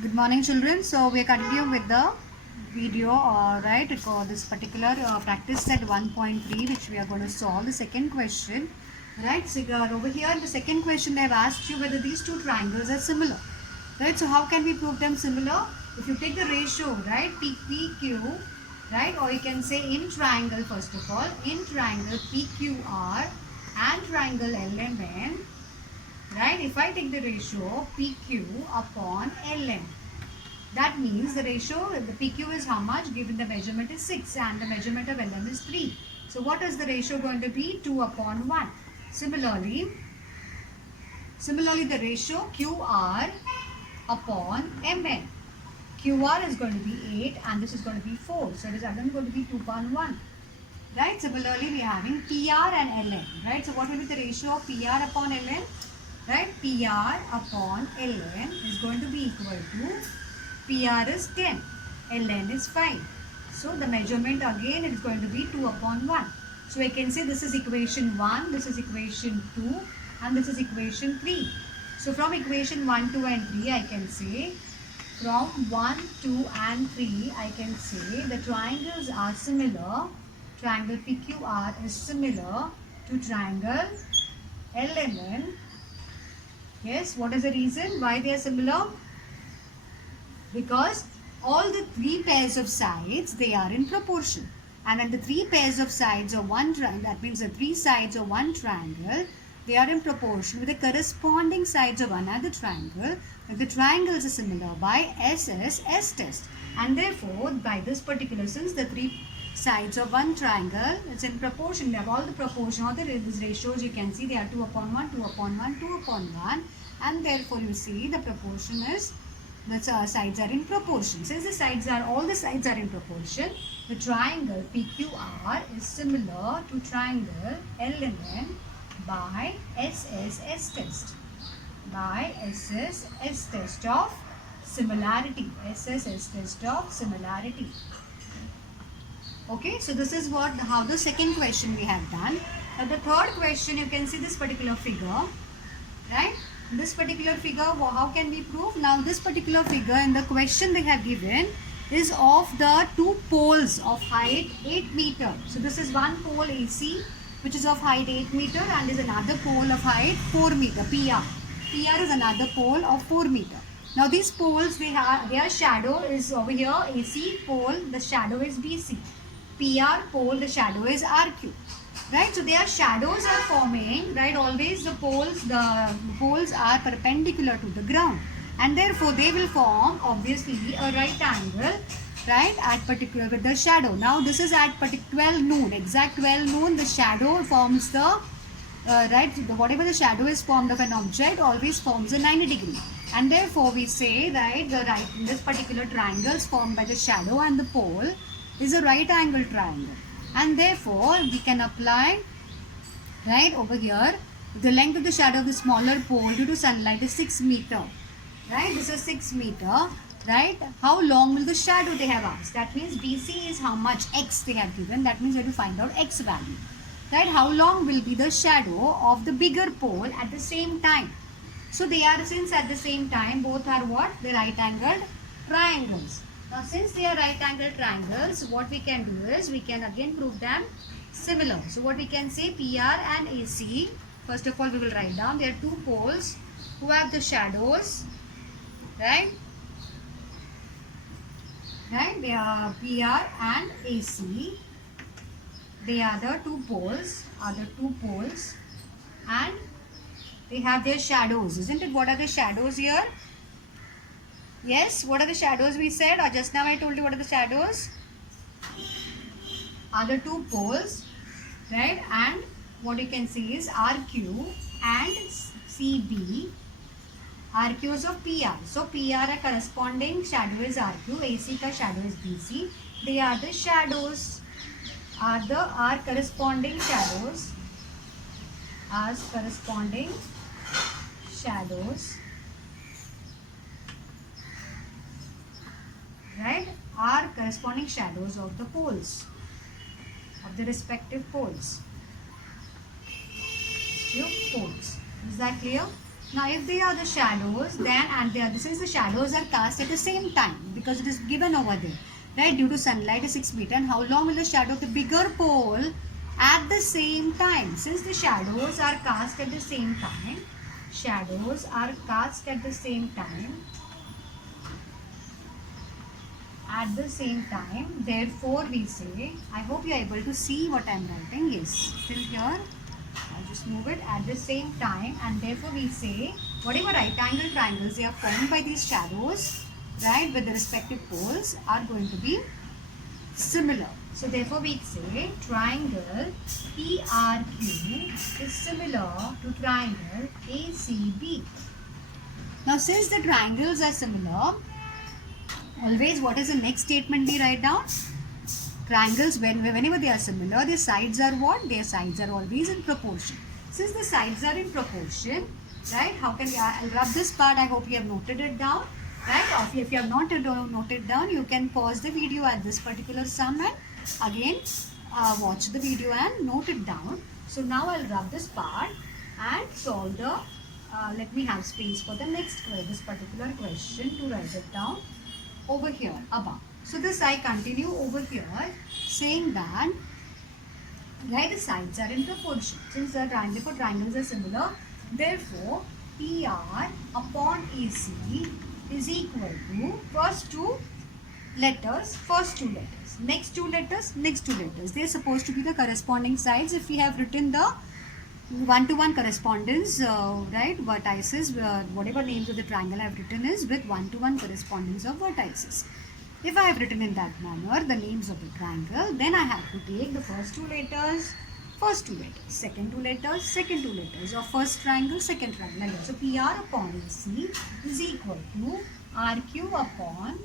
Good morning, children. So we are continuing with the video, right? For this particular practice set 1.3, which we are going to solve the second question, right? So over here in the second question, they have asked you whether these two triangles are similar, right? So how can we prove them similar? If you take the ratio, right, PQ, right, or you can say in triangle first of all, in triangle PQR and triangle LMN. Right, if I take the ratio PQ upon LM, that means the ratio, the PQ is how much? Given the measurement is 6 and the measurement of LM is 3. So what is the ratio going to be? 2 upon 1. Similarly, the ratio QR upon MN. QR is going to be 8 and this is going to be 4. So it is again going to be 2 upon 1. Right, similarly we are having PR and LN. Right, so what will be the ratio of PR upon LN? Right, PR upon LN is going to be equal to PR is 10, LN is 5. So the measurement again is going to be 2 upon 1. So I can say this is equation 1, this is equation 2 and this is equation 3. So from equation 1, 2 and 3 I can say, from 1, 2 and 3 I can say the triangles are similar. Triangle PQR is similar to triangle LMN. Yes, what is the reason why they are similar? Because all the three pairs of sides, they are in proportion. And when the three pairs of sides of one triangle, that means the three sides of one triangle, they are in proportion with the corresponding sides of another triangle. The triangles are similar by S test. And therefore, by this particular, since the three sides of one triangle, it's in proportion. They have all the proportion, all the ratios you can see, they are 2 upon 1, 2 upon 1, 2 upon 1. And therefore, you see the proportion is, the sides are in proportion. Since the sides are, all the sides are in proportion, the triangle PQR is similar to triangle LMN by SSS test. By SSS test of similarity. SSS test of similarity. Okay, so this is how the second question we have done. Now the third question, you can see this particular figure, right? This particular figure, how can we prove? Now this particular figure in the question they have given is of the two poles of height 8 meter. So this is one pole AC which is of height 8 meter and is another pole of height 4 meter, PR. PR is another pole of 4 meter. Now these poles, their shadow is over here, AC pole, the shadow is BC. PR pole, the shadow is RQ. Right, so their shadows are forming, right, always the poles are perpendicular to the ground and therefore they will form obviously a right angle, right, at particular with the shadow. Now this is at 12 noon, exact 12 noon, the shadow forms the, right, whatever the shadow is formed of an object always forms a 90 degree. And therefore we say, right, this particular triangle is formed by the shadow and the pole is a right angle triangle. And therefore, we can apply, right, over here, the length of the shadow of the smaller pole due to sunlight is 6 meter. Right, this is 6 meter. Right, how long will the shadow they have asked? That means BC is how much X they have given. That means we have to find out X value. Right, how long will be the shadow of the bigger pole at the same time? So they are, since at the same time, both are what? The right angled triangles. Now since they are right angle triangles, what we can do is, we can again prove them similar. So what we can say, PR and AC, first of all we will write down, there are two poles who have the shadows, right? Right, they are PR and AC, they are the two poles, and they have their shadows, isn't it? What are the shadows here? Yes, what are the shadows we said? Or just now I told you what are the shadows? Are the two poles, right? And what you can see is RQ and CB. RQ is of PR. So PR a corresponding shadow is RQ, AC ka shadow is BC. They are the shadows, are corresponding shadows, as corresponding shadows. Right, are corresponding shadows of the poles, of the respective poles. Is that clear? Now if they are the shadows, then and they are, since the shadows are cast at the same time, because it is given over there, right, due to sunlight is 6 meter, and how long will the shadow of the bigger pole at the same time? Since the shadows are cast at the same time, shadows are cast at the same time, therefore we say, I hope you are able to see what I am writing. Yes, till here I'll just move it, at the same time, and therefore we say whatever right angle triangles they are formed by these shadows, right, with the respective poles are going to be similar. So therefore we say triangle PRQ is similar to triangle ACB. Now since the triangles are similar, always what is the next statement we write down? Triangles, whenever they are similar, their sides are what? Their sides are always in proportion. Since the sides are in proportion, right, how can we, I'll rub this part, I hope you have noted it down, right? Or if you have not noted down, you can pause the video at this particular sum and again watch the video and note it down. So now I'll rub this part and solve the, let me have space for the next this particular question to write it down over here above. So this I continue over here saying that, right, the sides are in proportion. Since the triangles are similar, therefore PR upon AC is equal to first two letters, next two letters. They are supposed to be the corresponding sides. If we have written the one-to-one correspondence, right, vertices, whatever names of the triangle I have written is with one-to-one correspondence of vertices. If I have written in that manner the names of the triangle, then I have to take the first two letters, second two letters of first triangle, second triangle. So PR upon AC is equal to RQ upon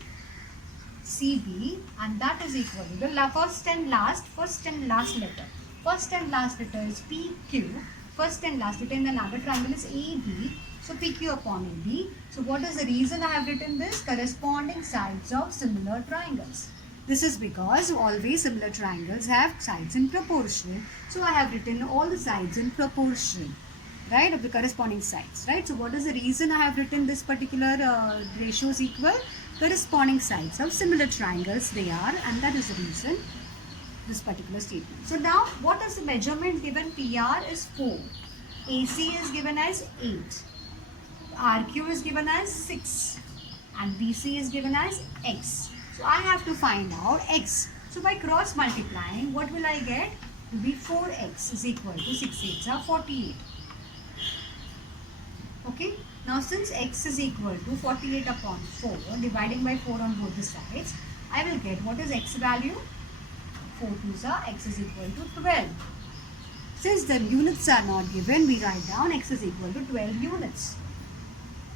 CB, and that is equal to the first and last letter. First and last letter is PQ. First and last letter in another triangle is AB. So PQ upon AB. So what is the reason I have written this? Corresponding sides of similar triangles. This is because always similar triangles have sides in proportion. So I have written all the sides in proportion, right, of the corresponding sides, right? So what is the reason I have written this particular ratios equal? Corresponding sides of similar triangles they are, and that is the reason this particular statement. So now what is the measurement given? PR is 4, AC is given as 8, RQ is given as 6, and BC is given as X. So I have to find out X. So by cross multiplying, what will I get? It will be 4X is equal to 6 8s are 48. Okay. Now since X is equal to 48 upon 4, dividing by 4 on both the sides, I will get what is X value? 4 2s are X is equal to 12. Since the units are not given, we write down X is equal to 12 units.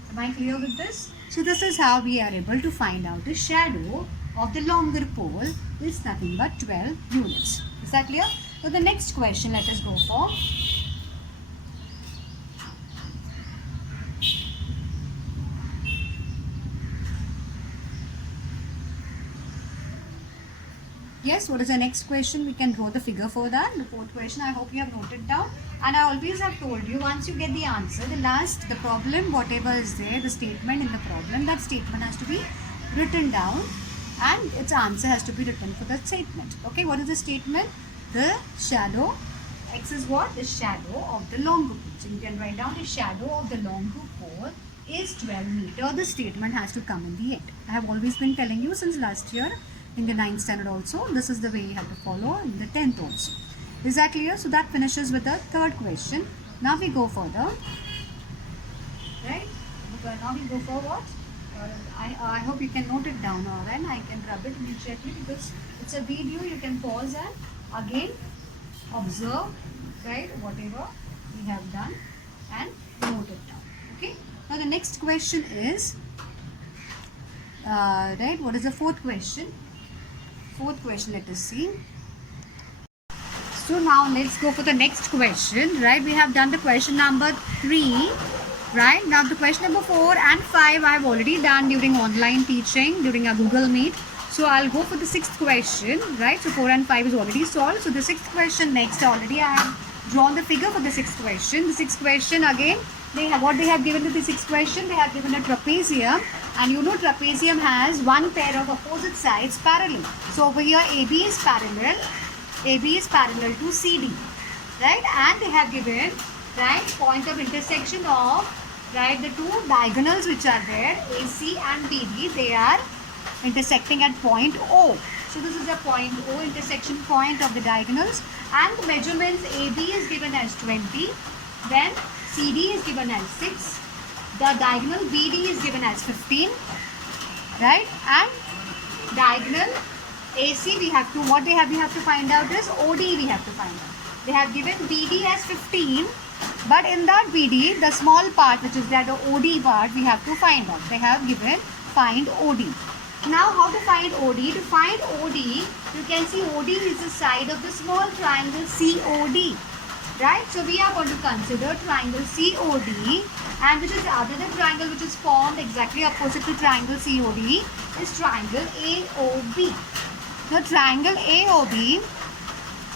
Am I clear with this? So this is how we are able to find out the shadow of the longer pole is nothing but 12 units. Is that clear? So the next question let us go for. Yes, what is the next question? We can draw the figure for that. The fourth question, I hope you have noted down. And I always have told you, once you get the answer, the problem, whatever is there, the statement in the problem, that statement has to be written down and its answer has to be written for that statement. Okay, what is the statement? The shadow, X is what? The shadow of the longer pole. So you can write down the shadow of the longer pole is 12 meter. The statement has to come in the end. I have always been telling you since last year, in the 9th standard also, this is the way you have to follow in the 10th also. Is that clear? So that finishes with the third question. Now we go further, right? Now we go for what? I hope you can note it down, or then I can rub it immediately because it's a video. You can pause and again observe, right, whatever we have done and note it down. Okay. Now the next question is, right, what is the fourth question? Fourth question, let us see. So now let's go for the next question, right? We have done the question number 3, right? Now the question number 4 and 5 I have already done during online teaching, during a Google Meet. So I'll go for the 6th question, right? So 4 and 5 is already solved. So the 6th question next, already I have drawn the figure for the 6th question. The 6th question again, what they have given to the sixth question, they have given a trapezium, and you know trapezium has one pair of opposite sides parallel. So over here AB is parallel to CD, right? And they have given, right, point of intersection of, right, the two diagonals which are there, AC and BD, they are intersecting at point O. So this is a point O, intersection point of the diagonals, and the measurements AB is given as 20, then CD is given as 6, the diagonal BD is given as 15, right? And diagonal AC we have to, we have to find out is OD we have to find out. They have given BD as 15, but in that BD, the small part which is there, the OD part, we have to find out. They have given find OD. Now how to find OD? To find OD, you can see OD is the side of the small triangle COD. Right? So we are going to consider triangle COD, and which is the other triangle which is formed exactly opposite to triangle COD is triangle AOB. Now triangle AOB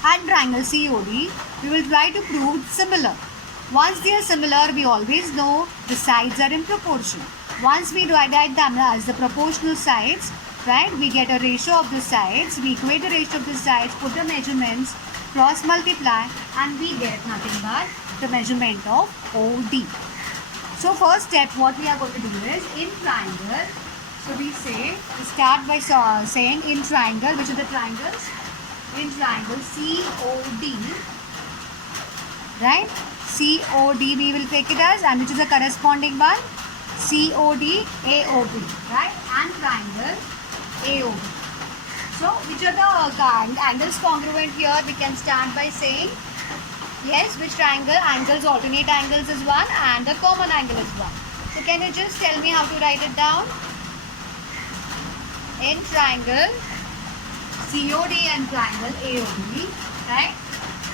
and triangle COD, we will try to prove similar. Once they are similar, we always know the sides are in proportion. Once we divide them as the proportional sides, right, we get a ratio of the sides, we equate the ratio of the sides, put the measurements, cross multiply, and we get nothing but the measurement of OD. So first step, what we are going to do is in triangle. So we start by saying in triangle, which are the triangles? In triangle COD, right? COD we will take it as, and which is the corresponding one? COD AOB, right? And triangle AOB. So which are the angles congruent here? We can start by saying, yes, which triangle? Angles, alternate angles is 1 and the common angle is 1. So can you just tell me how to write it down? In triangle COD and triangle AOB, right?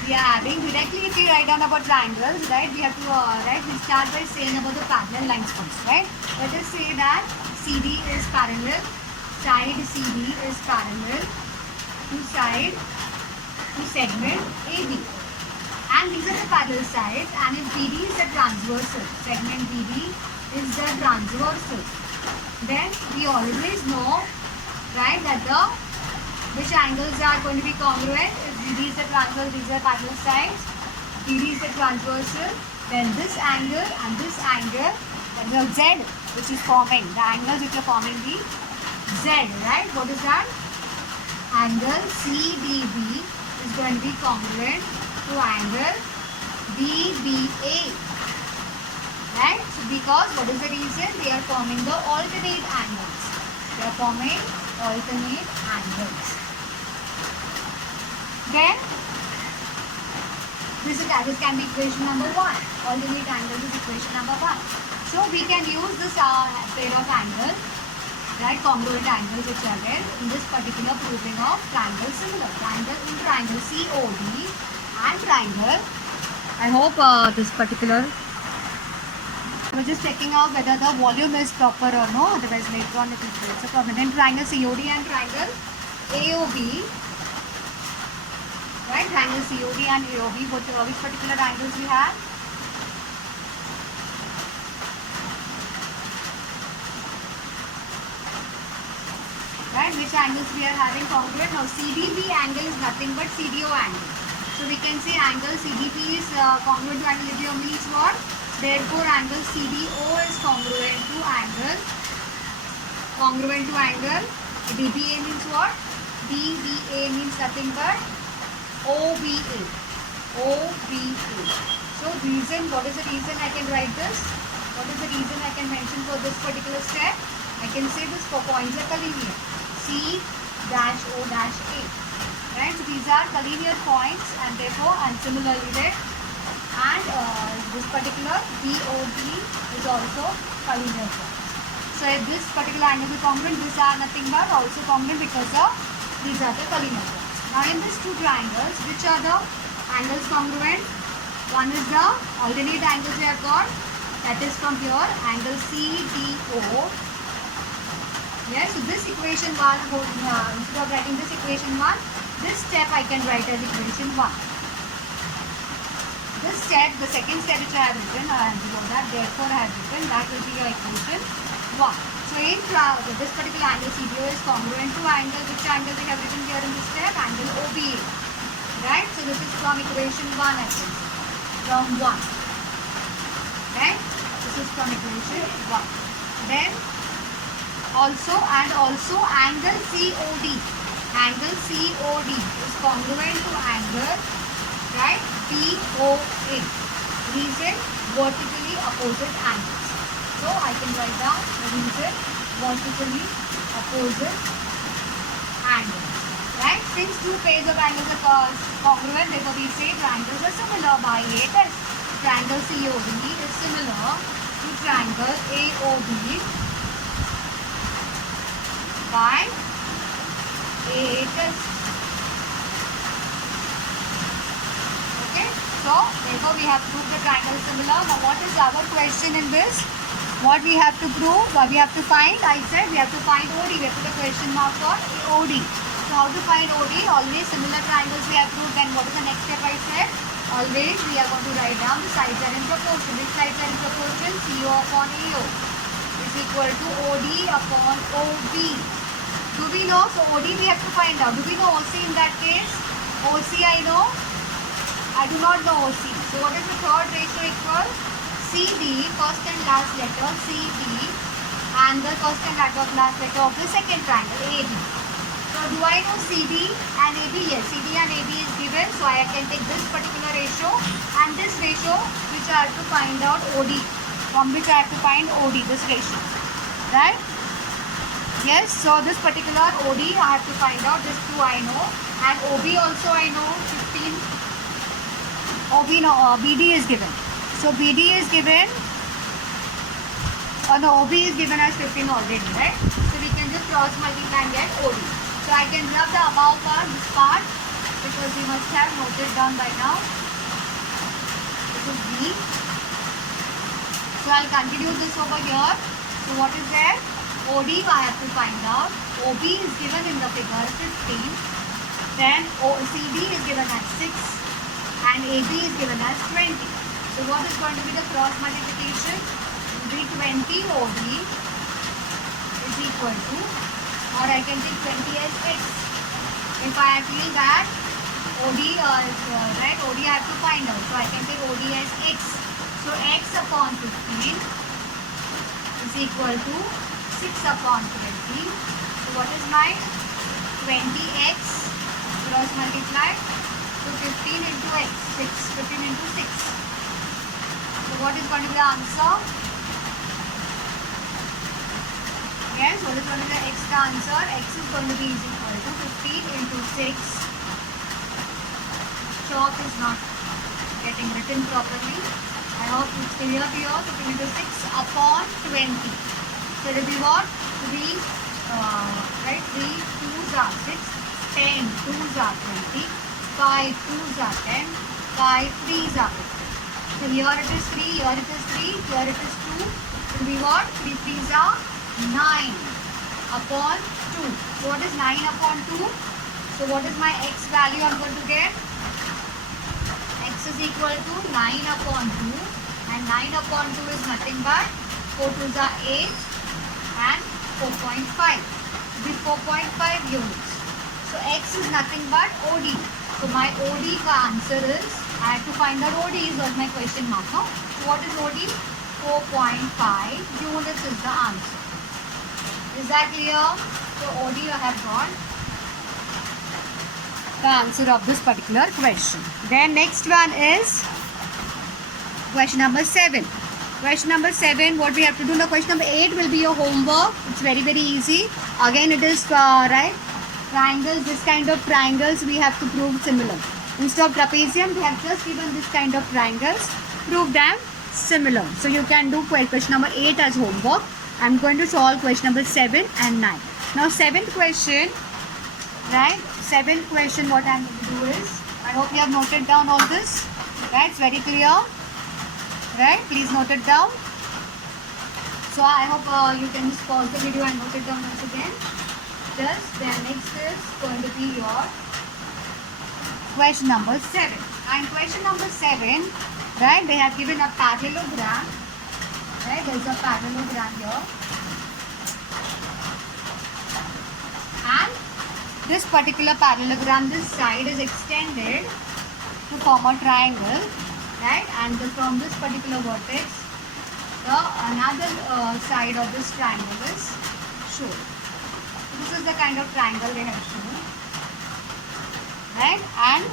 We are having directly, if we write down about triangles, right, we have to, we start by saying about the parallel lines first, right? Let us say that CD is parallel, side CD is parallel to side, to segment AB. And these are the parallel sides, and if BD is the transversal, segment BD is the transversal, then we always know, right, that which angles are going to be congruent. If BD is the transversal, these are parallel sides, BD is the transversal, then this angle and this angle, then the Z which is forming, the angles which are forming the Z, right? What is that? Angle CDB is going to be congruent to angle BBA, right? So because what is the reason? They are forming the alternate angles. They are forming alternate angles. Then this can be equation number 1. Alternate angles is equation number 1. So we can use this pair of angles, right, congruent angles which are there in this particular proving of triangle similar. Triangle COD and triangle. I hope this particular. We're just checking out whether the volume is proper or no. Otherwise later on it will create a problem. Then triangle COD and triangle AOB. Right, triangle COD and AOB, which particular angles we have? Right, which angles we are having congruent? Now CDB angle is nothing but CDO angle. So we can say angle CDB is congruent to angle CDO means what? Therefore angle CDO is congruent to angle DBA means what? DBA means nothing but OBA. So reason, what is the reason I can write this? What is the reason I can mention for this particular step? I can say this for points are collinear. C-O-A. Right? So these are collinear points, and therefore, and similarly there. And this particular BOD is also collinear points. So if this particular angle is congruent, these are nothing but also congruent because of these are the collinear points. Now in these two triangles, which are the angles congruent? One is the alternate angles we have got, that is from here, angle CDO. Yes, so this equation 1, instead of writing this equation 1, this step I can write as equation 1. this step, the second step which I have written, below that, therefore I have written, that will be your equation 1. So in this particular angle CBO is congruent to angle, which angle we have written here in this step? Angle OBA. Right? So this is from equation 1 I can say. From 1. Right? This is from equation 1. Then also angle COD. Angle COD is congruent to angle, right, POA. Reason, vertically opposite angles. So I can write down the reason, vertically opposite angles. Right? Since two pairs of angles are congruent, therefore we say triangles are similar by a test. Triangle COD is similar to triangle AOB by a test. Okay, so therefore we have proved the triangle similar. Now what is our question in this? What we have to prove? What we have to find? I said we have to find OD. We have put a question mark for OD. So how to find OD? Always similar triangles we have proved. Then what is the next step I said? Always we are going to write down the sides are in proportion. Which sides are in proportion? CO upon AO is equal to OD upon OB. Do we know? So OD we have to find out. Do we know OC in that case? OC I know. I do not know OC. So what is the third ratio equal? CD, first and last letter, CD, and the first and last letter of the second triangle, AB. So do I know CD and AB? Yes, CD and AB is given. So I can take this particular ratio and this ratio which I have to find out OD. From which I have to find OD, this ratio. Right? Yes, so this particular OD I have to find out. This 2 I know. And OB also I know. 15. OB no, BD is given. So BD is given. No, OB is given as 15 already, right? So we can just cross multiply and get OD. So I can rub the above part, this part, because we must have noted down by now. This is B. So I'll continue this over here. So what is there? OD I have to find out. OB is given in the figure 15. Then CD is given as 6 and AB is given as 20. So what is going to be the cross multiplication? It will be 20 OB is equal to, or I can take 20 as X. If I feel that OD right, OD I have to find out. So I can take OD as X. So X upon 15 is equal to 6 upon 20. So what is my 20x cross multiply? So 15 into x, 15 into 6. So what is going to be the answer? Yes, what is going to be the x the answer? X is going to be equal to 15 into 6. Chalk is not getting written properly. I hope it's clear here. 15 into 6 upon 20. So it will be what? 3, right? 3 2s are 6, 10 2s are 20, 5 2s are 10, 5 3s are 50. So here it is 3, here it is 3, here it is 2. It will be what? 3 3s are 9 upon 2. So what is 9 upon 2? So what is my x value I am going to get? X is equal to 9 upon 2, and 9 upon 2 is nothing but 4 2s are 8 and 4.5. This 4.5 units. So x is nothing but OD. So my OD answer is, I have to find out OD is what my question mark. No? So what is OD? 4.5 units is the answer. Is that clear? So OD I have got the answer of this particular question. Then next one is question number 7. Question number 7, what we have to do? Now question number 8 will be your homework. It's very easy. Again it is right, triangles, this kind of triangles we have to prove similar. Instead of trapezium we have just given this kind of triangles, prove them similar. So you can do question number 8 as homework. I'm going to solve question number 7 and 9. Now 7th question, right, 7th question what I'm going to do is, I hope you have noted down all this, right? It's very clear. Right, please note it down. So I hope you can just pause the video and note it down once again. Then next is going to be your question number 7. And question number 7, right? They have given a parallelogram, right? There is a parallelogram here, and this particular parallelogram, this side is extended to form a triangle, right? And from this particular vertex, the another side of this triangle is shown. This is the kind of triangle they have shown, right? And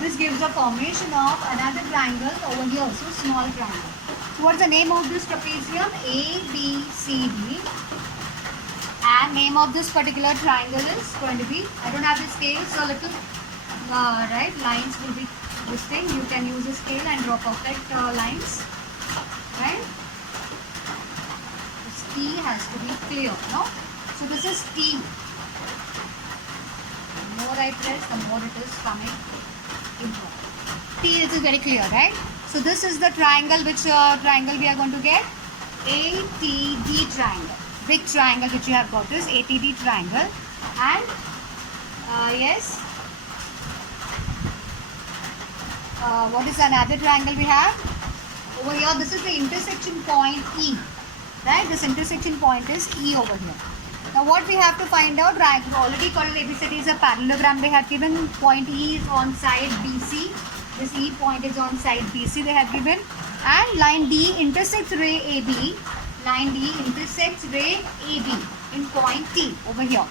this gives a formation of another triangle over here, so small triangle. So what's the name of this trapezium? ABCD. And name of this particular triangle is going to be, I don't have the scale, so little right, lines will be this thing. You can use a scale and draw perfect lines, right? This T has to be clear, no? So this is T. The more I press, the more it is coming inward. T, this is very clear, right? So this is the triangle, which triangle we are going to get? ATD triangle. Big triangle which you have got is ATD triangle. And yes, what is another triangle we have? Over here, this is the intersection point E, right? This intersection point is E over here. Now what we have to find out, triangle already called ABCD is a parallelogram. They have given point E is on side BC. This E point is on side BC they have given. And line D intersects ray AB. Line D intersects ray AB in point T over here.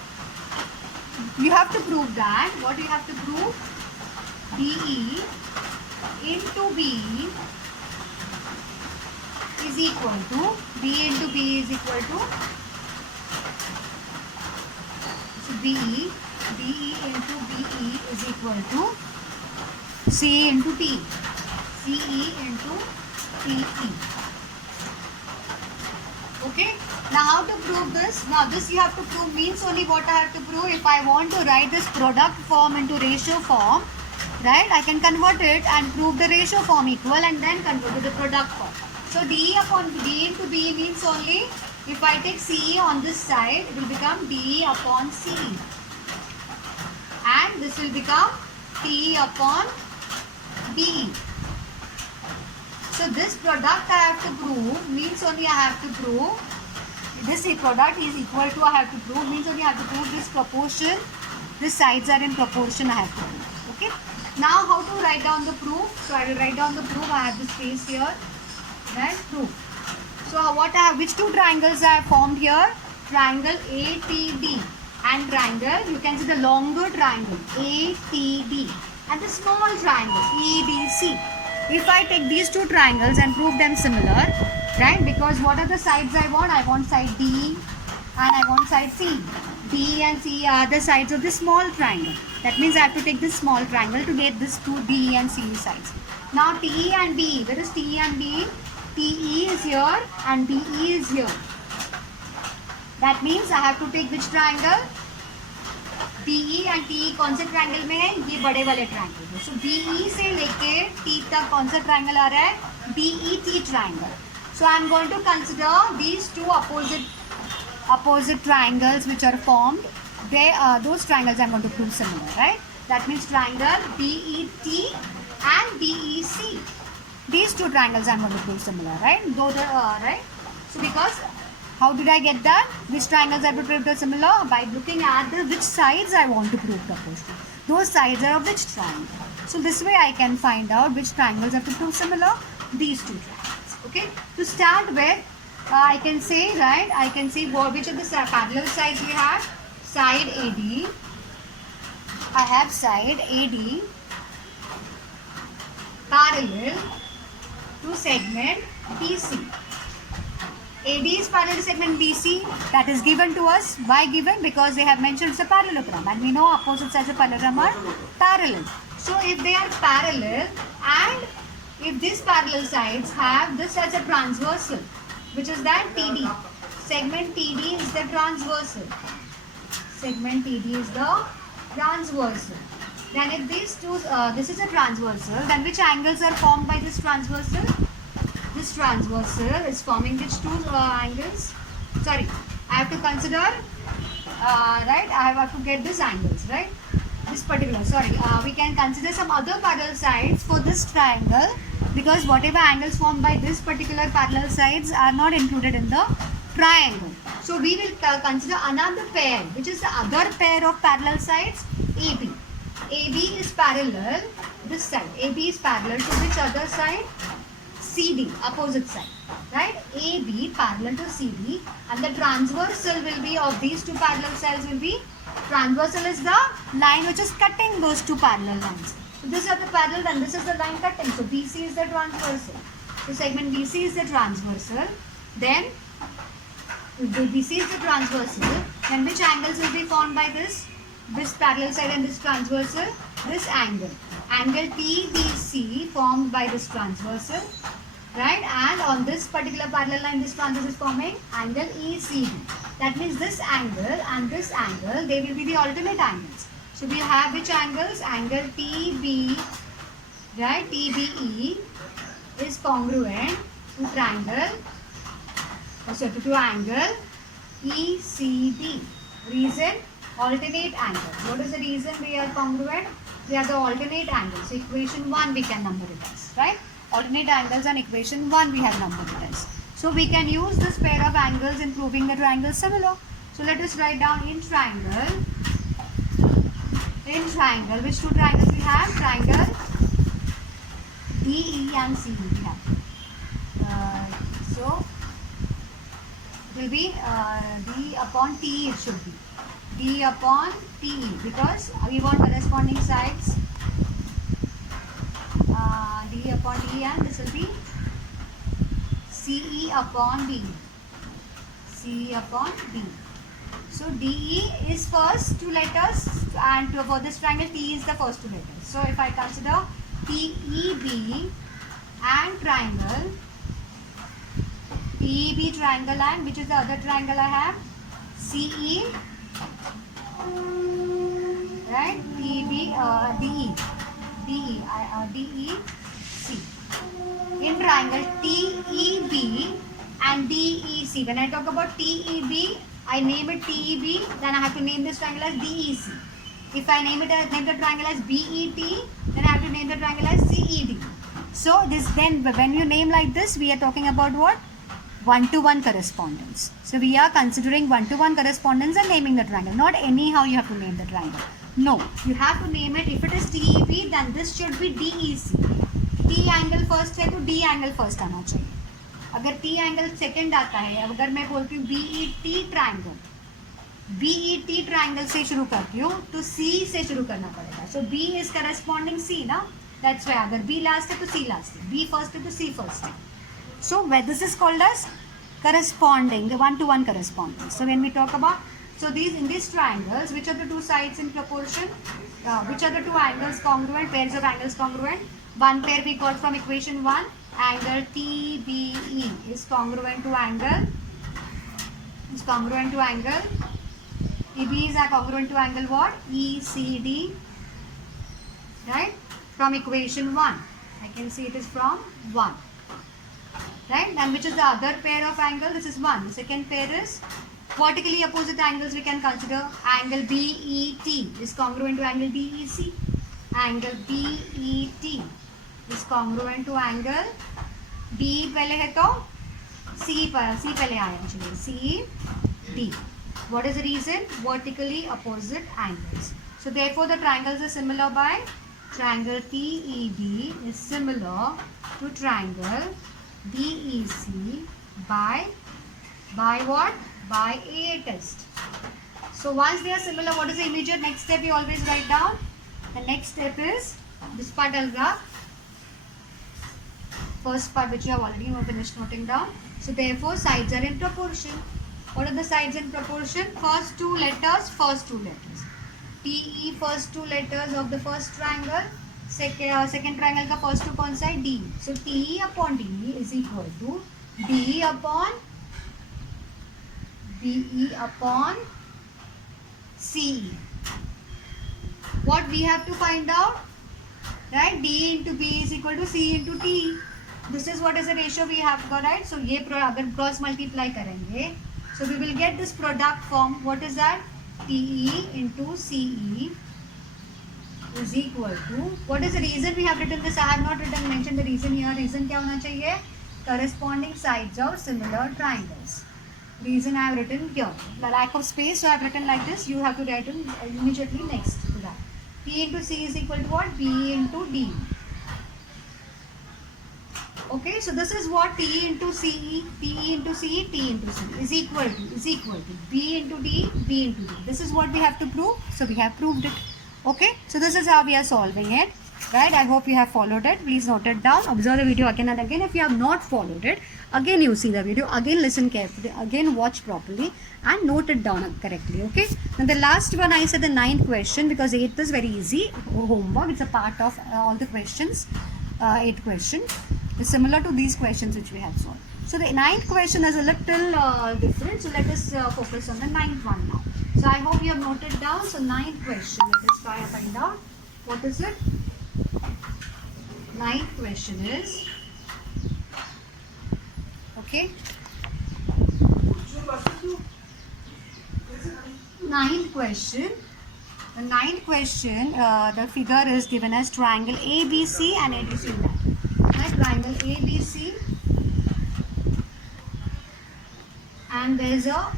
You have to prove that. What you have to prove? DE into B is equal to, D into B is equal to, so DE into BE is equal to C into T, CE into TE. Okay, now how to prove this? Now this you have to prove means only what I have to prove. If I want to write this product form into ratio form, right, I can convert it and prove the ratio form equal and then convert to the product form. So DE upon D into B means only if I take CE on this side, it will become DE upon CE. And this will become TE upon DE. So this product I have to prove means only I have to prove this product is equal to, I have to prove means only I have to prove this proportion, these sides are in proportion I have to prove. Okay. Now how to write down the proof? So I will write down the proof. I have this space here. Then proof. So what I have, which two triangles are formed here? Triangle ATD and triangle, you can see the longer triangle ATD and the small triangle EDC. If I take these two triangles and prove them similar, right? Because what are the sides I want? I want side D and I want side C. D and C are the sides of the small triangle. That means I have to take this small triangle to get this two D and C sides. Now TE and BE, where is TE and BE? TE is here and BE is here. That means I have to take which triangle? BE and TE कौन से triangle में है? ये बड़े वाले triangle में. So BE से लेके T तक कौन सा ट्रायंगल आ रहा है? BET triangle. So I am going to consider these two opposite triangles which are formed. Those triangles I am going to prove similar, right? That means triangle BET and BEC. These two triangles I am going to prove similar, right? Those are right. So because how did I get that? Which triangles I will prove the similar? By looking at which sides I want to prove proportional. Those sides are of which triangle. So this way I can find out which triangles I have to prove similar. These two triangles. Okay. To start with, I can say, right, I can see which of the parallel sides we have. Side AD. I have side AD parallel to segment BC. AD is parallel to segment BC. That is given to us. Why given? Because they have mentioned it's a parallelogram and we know opposite sides of parallelogram are parallel. So if they are parallel and if these parallel sides have this as a transversal, which is that TD. Segment TD is the transversal. Segment TD is the transversal. Then if these two, this is a transversal, then which angles are formed by this transversal? This transversal is forming which two angles? Sorry, I have to consider, right, I have to get these angles, right? This particular, sorry, we can consider some other parallel sides for this triangle because whatever angles formed by this particular parallel sides are not included in the triangle. So we will consider another pair, which is the other pair of parallel sides, AB. AB is parallel, this side, AB is parallel to which other side? CD, opposite side, right? AB parallel to CD, and the transversal will be of these two parallel sides will be, transversal is the line which is cutting those two parallel lines. So this is the parallel and this is the line cutting. So BC is the transversal. So segment BC is the transversal. Then BC is the transversal. Then which angles will be formed by this parallel side and this transversal? This angle. Angle TBC formed by this transversal. Right, and on this particular parallel line, this transversal is forming angle ECD. That means this angle and this angle, they will be the alternate angles. So we have which angles? Angle TB, right? TBE is congruent to triangle, to angle ECD. Reason? Alternate angles. What is the reason they are congruent? They are the alternate angles. So equation 1 we can number it as, right? Alternate angles and equation 1 we have numbered it as. So we can use this pair of angles in proving the triangle similar. So let us write down in triangle. In triangle, which two triangles we have? Triangle DE and CE we have. So it will be D upon TE, it should be. D upon TE, because we want corresponding sides. D upon D, and this will be CE upon D. CE upon D. So DE is first two letters, and for this triangle TE is the first two letters. So if I consider TEB and triangle, TEB triangle, and which is the other triangle I have? CE, right? TEB, DE. DEC. In triangle TEB and DEC. When I talk about TEB, I name it TEB, then I have to name this triangle as DEC. If I name the triangle as BET, then I have to name the triangle as CED. So this, then when you name like this, we are talking about what? One-to-one correspondence. So we are considering one-to-one correspondence and naming the triangle. Not anyhow you have to name the triangle. No, you have to name it. If it is TEB, then this should be DEC. T angle first है तो D angle first आना चाहिए. अगर T angle second आता है, अगर मैं बोलती हूँ BET triangle, BET triangle से शुरू करती हूँ तो C से शुरू करना पड़ेगा. So B is corresponding C ना. That's why अगर B last है तो C last है. B first है तो C first है. So where this is called as corresponding, the one-to-one correspondence. So when we talk about, so these in these triangles, which are the two sides in proportion? Which are the two angles congruent? Pairs of angles congruent. One pair we got from equation 1. Angle TBE is congruent to angle. Is congruent to angle. TB is congruent to angle what? ECD. Right? From equation 1. I can see it is from 1. Right? And which is the other pair of angle? This is 1. The second pair is vertically opposite angles we can consider. Angle BET is congruent to angle DEC. Angle BET is congruent to angle B पहले है तो C पहले आया actually CD. What is the reason? Vertically opposite angles. So therefore the triangles are similar by triangle TEB is similar to triangle DEC by what? By A test. So once they are similar, what is the immediate next step? We always write down. The next step is this part I'll graph. First part which you have already finished noting down. So therefore sides are in proportion. What are the sides in proportion? First two letters. TE first two letters of the first triangle. Second triangle का first two कौन सा है? D. So TE upon DE is equal to DE upon BE upon CE. What we have to find out? Right? D into B is equal to C into T. This is what is the ratio we have got, right? So ये अगर cross multiply करेंगे, so we will get this product form. What is that? TE into CE is equal to, what is the reason we have written this? I have not mentioned the reason here. Reason क्या होना चाहिए? Corresponding sides of similar triangles. Reason I have written here. The lack of space, so I have written like this. You have to write it immediately next to that. P into C is equal to what? B into D. Okay, so this is what T into C, T into C, T into C is equal to B into D, B into D. This is what we have to prove. So we have proved it. Okay, so this is how we are solving it. Right, I hope you have followed it. Please note it down. Observe the video again and again. If you have not followed it, again you see the video, again listen carefully, again watch properly and note it down correctly. Okay, and the last one I said the 9th question, because 8th is very easy homework. It's a part of all the questions. 8th question is similar to these questions which we have solved. So the 9th question is a little different. So let us focus on the 9th one now. So I hope you have noted down. So 9th question, let us try and find out what is it. 9th question is, okay, 9th question. The 9th question, the figure is given as triangle ABC and ADC. Right, triangle ABC, and there is a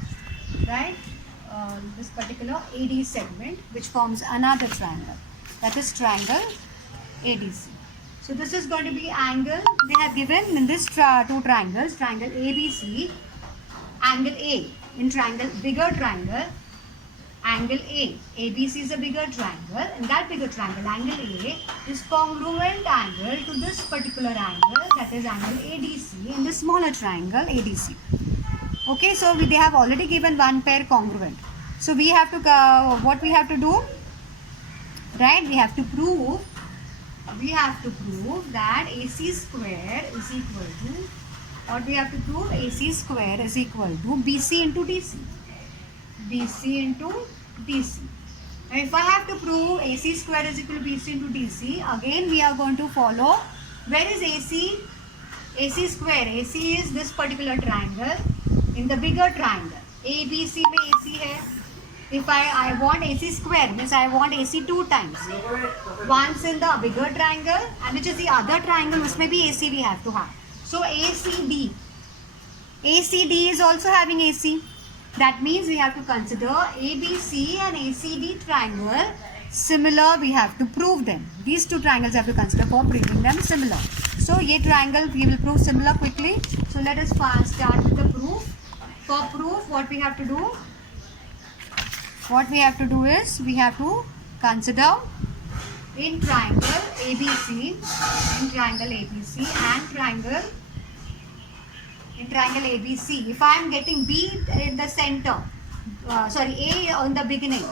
this particular AD segment which forms another triangle, that is triangle ADC. So this is going to be angle. They have given in this two triangles, triangle ABC, angle A in triangle, bigger triangle, angle A. ABC is a bigger triangle, and that bigger triangle, angle A, is congruent angle to this particular angle, that is angle ADC, in the smaller triangle ADC. Okay, so they have already given one pair congruent. So we have to, what we have to do? Right, we have to prove that AC square is equal to, what we have to prove? AC square is equal to BC into DC. BC into DC. Now if I have to prove AC square is equal to BC into DC, again we are going to follow, where is AC? AC square. AC is this particular triangle in the bigger triangle. ABC में AC है. If I want AC square, means I want AC 2 times. Once in the bigger triangle, and which is the other triangle, उसमें भी AC we have to have. So ACD. ACD is also having AC. That means we have to consider ABC and ACD triangle similar. We have to prove them. These two triangles have to consider for proving them similar. So ये triangle we will prove similar quickly. So let us start with the proof. For proof, what we have to do? What we have to do is, we have to consider in triangle ABC, in triangle ABC and triangle ABC, if I am getting B in the center, A on the beginning,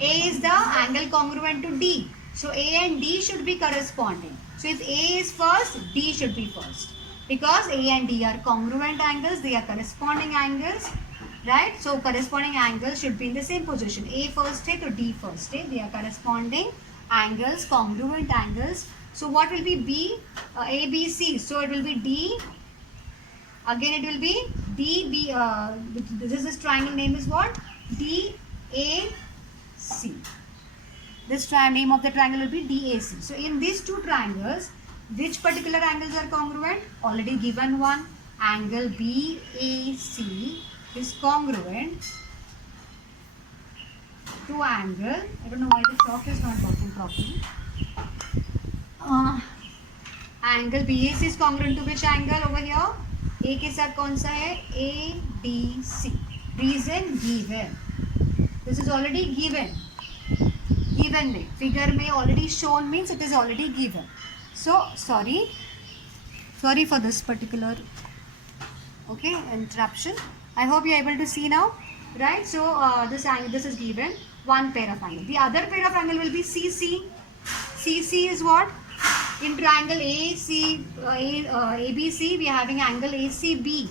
A is the angle congruent to D. So A and D should be corresponding. So if A is first, D should be first. Because A and D are congruent angles, they are corresponding angles. Right, so corresponding angles should be in the same position. A first है to D first है. They are corresponding angles, congruent angles. So what will be B? A, B, C. So it will be D. Again it will be D, B. This triangle name is what? D, A, C. This name of the triangle will be DAC. So in these two triangles, which particular angles are congruent? Already given one. Angle BAC is congruent to angle, I don't know why the chalk is not working properly. Angle BAC is congruent to which angle over here? A के साथ कौन सा है? ADC. Reason given. This is already given. Given में, figure में already shown means it is already given. So sorry for this particular interruption. I hope you are able to see now, right? So this angle, this is given, one pair of angle. The other pair of angle will be CC. CC is what? In triangle ABC, we are having angle ACB,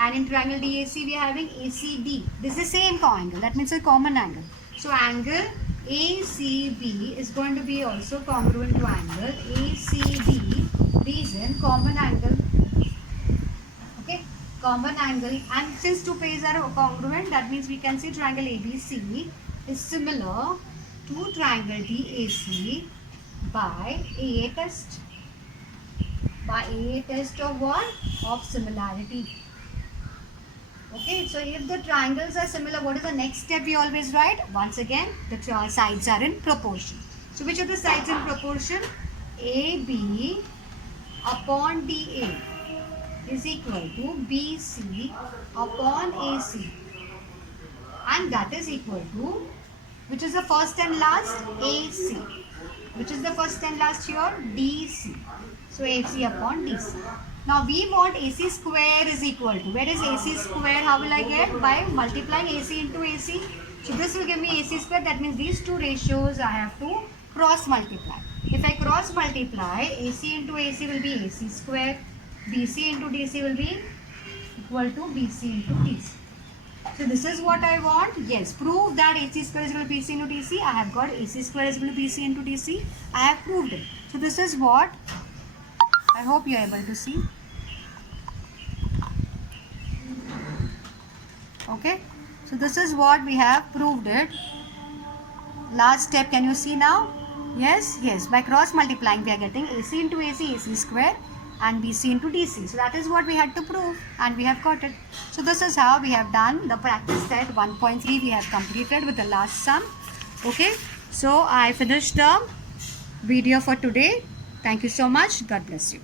and in triangle DAC we are having ACD. This is the same angle. That means a common angle. So angle ACB is going to be also congruent to angle ACD. Reason common angle. Common angle, and since two pairs are congruent, that means we can say triangle ABC is similar two triangle DAC by AA test. By AA test of what? Of similarity. Okay, so if the triangles are similar, what is the next step we always write? Once again, the sides are in proportion. So which are the sides in proportion? AB upon DA is equal to BC upon AC, and that is equal to, which is the first and last? AC. Which is the first and last here? DC. So AC upon DC. Now we want AC square is equal to, where is AC square? How will I get? By multiplying AC into AC. So this will give me AC square. That means these two ratios I have to cross multiply. If I cross multiply, AC into AC will be AC square. BC into DC will be equal to BC into DC. So this is what I want. Yes, prove that AC square is equal to BC into DC. I have got AC square is equal to BC into DC. I have proved it. So this is what I hope you are able to see. Okay. So this is what we have proved it. Last step, can you see now? Yes, yes. By cross multiplying, we are getting AC into AC, AC square, and BC into DC. So that is what we had to prove, and we have got it. So this is how we have done the practice set 1.3. We have completed with the last sum. Okay. So I finished the video for today. Thank you so much. God bless you.